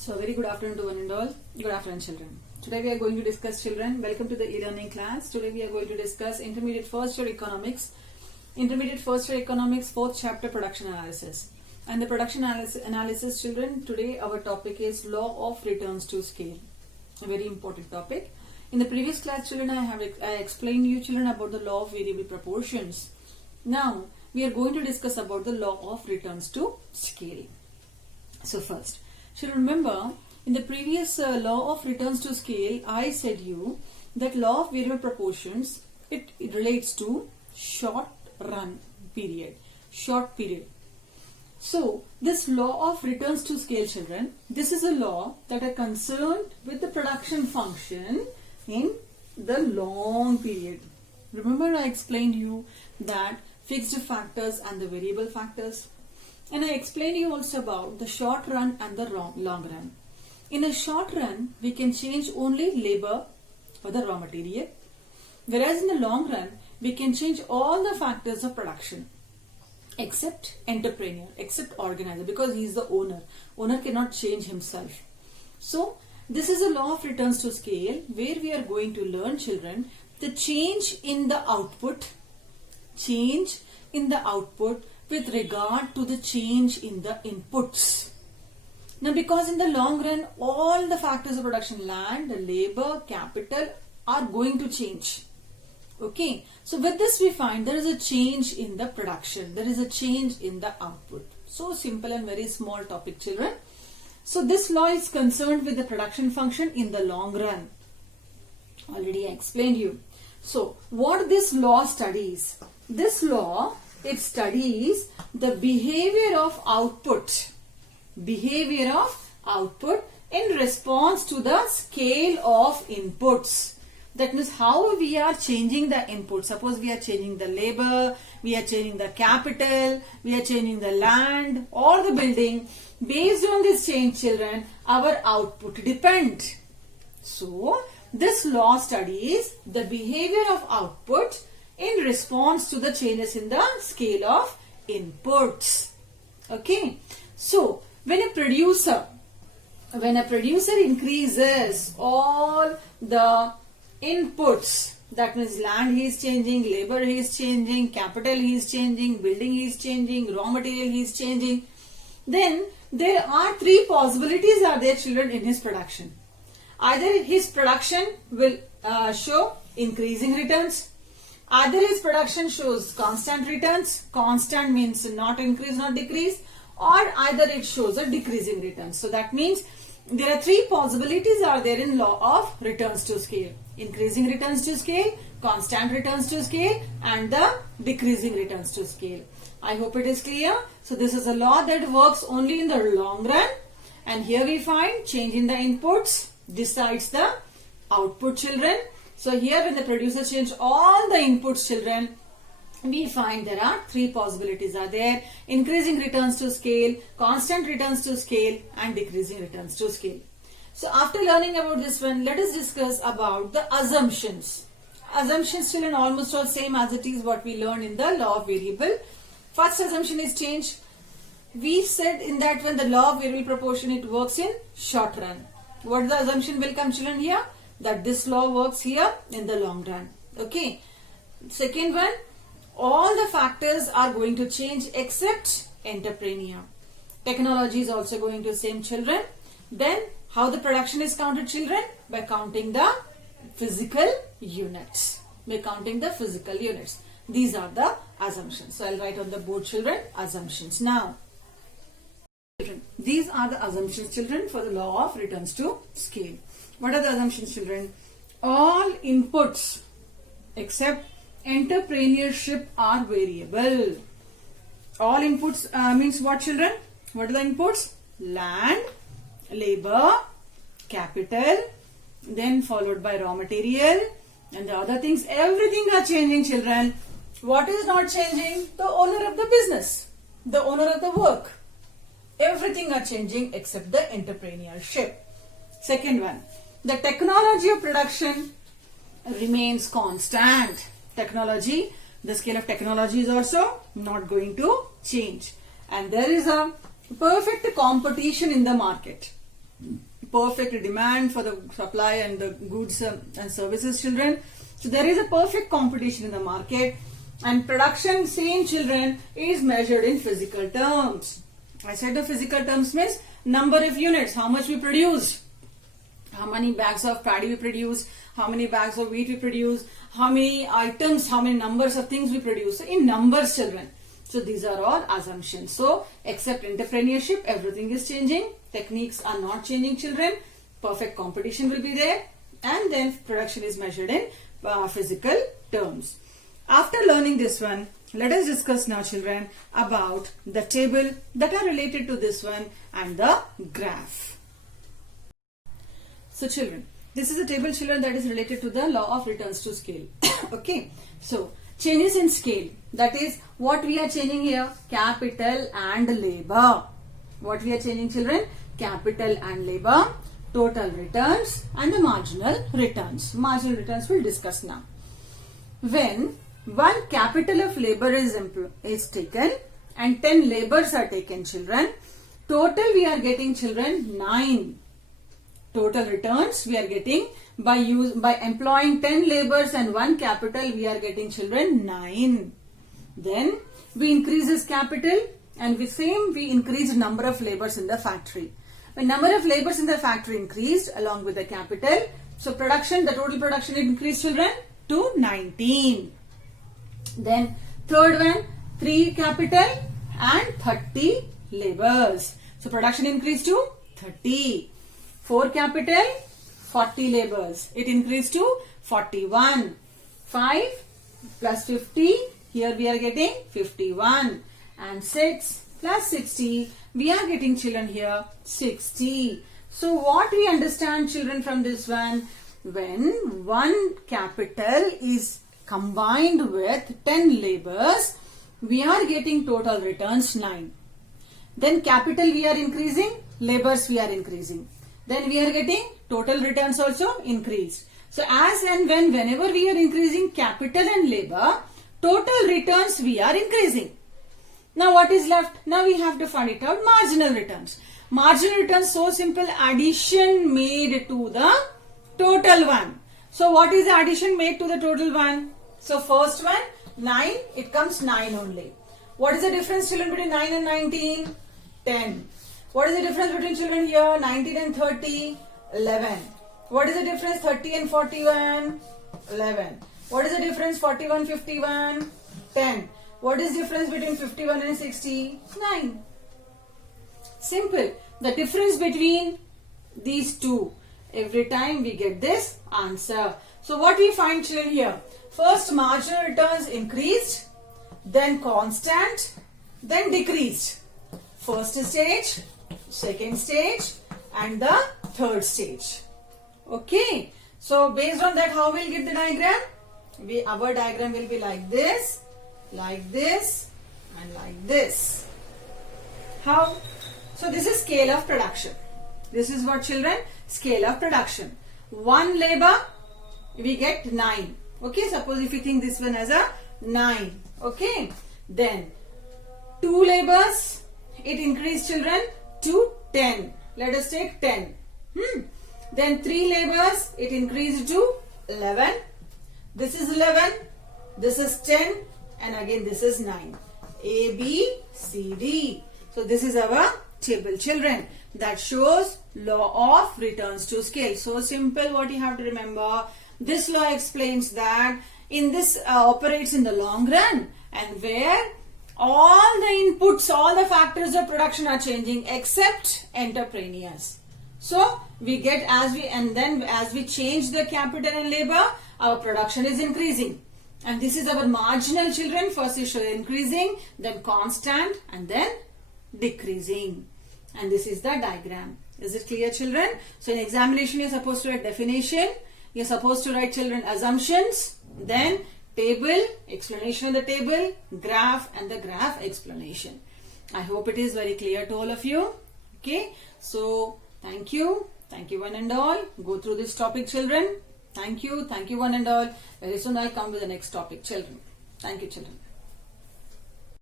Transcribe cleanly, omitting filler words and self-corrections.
So very good afternoon to one and all. Good afternoon, children. Today we are going to discuss, children. Welcome to the e-learning class. Today we are going to discuss Intermediate First Year Economics. Intermediate First Year Economics, 4th chapter, Production Analysis. And the production analysis, children, today our topic is Law of Returns to Scale. A very important topic. In the previous class, children, I explained you, children, about the law of variable proportions. Now we are going to discuss about the law of returns to scale. So first, should remember in the previous law of returns to scale, I said you that law of variable proportions, it relates to short run period, short period. So this law of returns to scale, children, this is a law that are concerned with the production function in the long period. Remember I explained you that fixed factors and the variable factors. And I explained you also about the short run and the long run. In a short run, we can change only labor or the raw material. Whereas in the long run, we can change all the factors of production except entrepreneur, except organizer, because he is the owner. Owner cannot change himself. So this is a law of returns to scale where we are going to learn, children, the change in the output with regard to the change in the inputs. Now because in the long run, all the factors of production, land, labor, capital are going to change. Okay, so with this we find there is a change in the production, there is a change in the output. So simple and very small topic, children. So this law is concerned with the production function in the long run. Already I explained you. So what this law studies? This law, it studies the behavior of output in response to the scale of inputs. That means how we are changing the input. Suppose we are changing the labor, we are changing the capital, we are changing the land or the building. Based on this change, children, our output depends. So this law studies the behavior of output in response to the changes in the scale of inputs. Okay. So when a producer increases all the inputs, that means land he is changing, labor he is changing, capital he is changing, building he is changing, raw material he is changing, then there are three possibilities are there, children, in his production. Either his production will show increasing returns, either his production shows constant returns, constant means not increase, not decrease, or either it shows a decreasing returns. So that means there are three possibilities are there in law of returns to scale. Increasing returns to scale, constant returns to scale, and the decreasing returns to scale. I hope it is clear. So this is a law that works only in the long run, and here we find change in the inputs decides the output, children. So here when the producer change all the inputs, children, we find there are three possibilities are there: increasing returns to scale, constant returns to scale, and decreasing returns to scale. So after learning about this one, let us discuss about the assumptions. Assumptions, still in almost all same as it is what we learned in the law of variable. First assumption is change. We said in that one the law of variable proportion, it works in short run. What the assumption will come, children, here? That this law works here in the long run. Okay. Second one, all the factors are going to change except entrepreneur. Technology is also going to same, children. Then how the production is counted, children? By counting the physical units. By counting the physical units. These are the assumptions. So I'll write on the board, children, assumptions. Now, children, these are the assumptions, children, for the law of returns to scale. What are the assumptions, children? All inputs except entrepreneurship are variable. All inputs means what, children? What are the inputs? Land, labor, capital, then followed by raw material, and the other things, everything are changing, children. What is not changing? The owner of the business, the owner of the work. Everything are changing except the entrepreneurship. Second one, the technology of production remains constant. Technology, the scale of technology is also not going to change. And there is a perfect competition in the market. perfect demand for the supply and the goods and services, children. So there is a perfect competition in the market, and production, same children, is measured in physical terms. I said the physical terms means number of units, how much we produce, how many bags of paddy we produce, how many bags of wheat we produce, how many items, how many numbers of things we produce. So in numbers, children. So these are all assumptions. So except entrepreneurship, everything is changing. Techniques are not changing, children. Perfect competition will be there, and then production is measured in physical terms. After learning this one, let us discuss now, children, about the table that are related to this one and the graph. So children, this is a table, children, that is related to the law of returns to scale. Okay, so changes in scale, that is what we are changing here, capital and labor. What we are changing, children? Capital and labor, total returns and the marginal returns. Marginal returns we'll discuss now. When one capital of labor is taken and 10 labors are taken, children, total we are getting, children, 9. Total returns we are getting by employing 10 labors and 1 capital, we are getting, children, 9. Then we increase this capital, and we increase number of labors in the factory. When number of labors in the factory increased along with the capital, so production, the total production increased, children, to 19. Then third one, 3 capital and 30 labors. So production increased to 30. 4 capital, 40 labors. It increased to 41. 5 plus 50, here we are getting 51. And 6 plus 60, we are getting, children, here 60. So what we understand, children, from this one, when one capital is combined with 10 labors, we are getting total returns 9. Then capital we are increasing, labors we are increasing. Then we are getting total returns also increased. So as and whenever we are increasing capital and labor, total returns we are increasing. Now what is left? Now we have to find it out, marginal returns. Marginal returns, so simple, addition made to the total one. So what is the addition made to the total one? So first one, 9, it comes 9 only. What is the difference, children, between 9 and 19? 10. What is the difference between, children, here 19 and 30? 11. What is the difference 30 and 41? 11. What is the difference 41, 51? 10. What is the difference between 51 and 60? 9. Simple. The difference between these two. Every time we get this answer. So what we find, children, here? First marginal returns increased, then constant, then decreased. First stage, second stage, and the third stage. Okay. So based on that, how we'll get the diagram? Our diagram will be like this, and like this. How? So this is scale of production. This is what, children? Scale of production. 1 labor, we get 9. Okay, suppose if you think this one as a 9. Okay, then 2 labors, it increased, children, to 10. Let us take 10. Then 3 labors, it increased to 11. This is 11, this is 10, and again this is 9. A, B, C, D. So this is our table, children, that shows law of returns to scale. So simple, what you have to remember. This law explains that in this operates in the long run, and where all the inputs, all the factors of production are changing except entrepreneurs. So we get as we change the capital and labor, our production is increasing. And this is our marginal, children. First is increasing, then constant, and then decreasing. And this is the diagram. Is it clear, children? So in examination, you're supposed to write definition. You're supposed to write, children, assumptions. Then table, explanation of the table, graph, and the graph explanation. I hope it is very clear to all of you. Okay. So thank you. Thank you one and all. Go through this topic, children. Thank you. Thank you one and all. Very soon I'll come with the next topic, children. Thank you, children.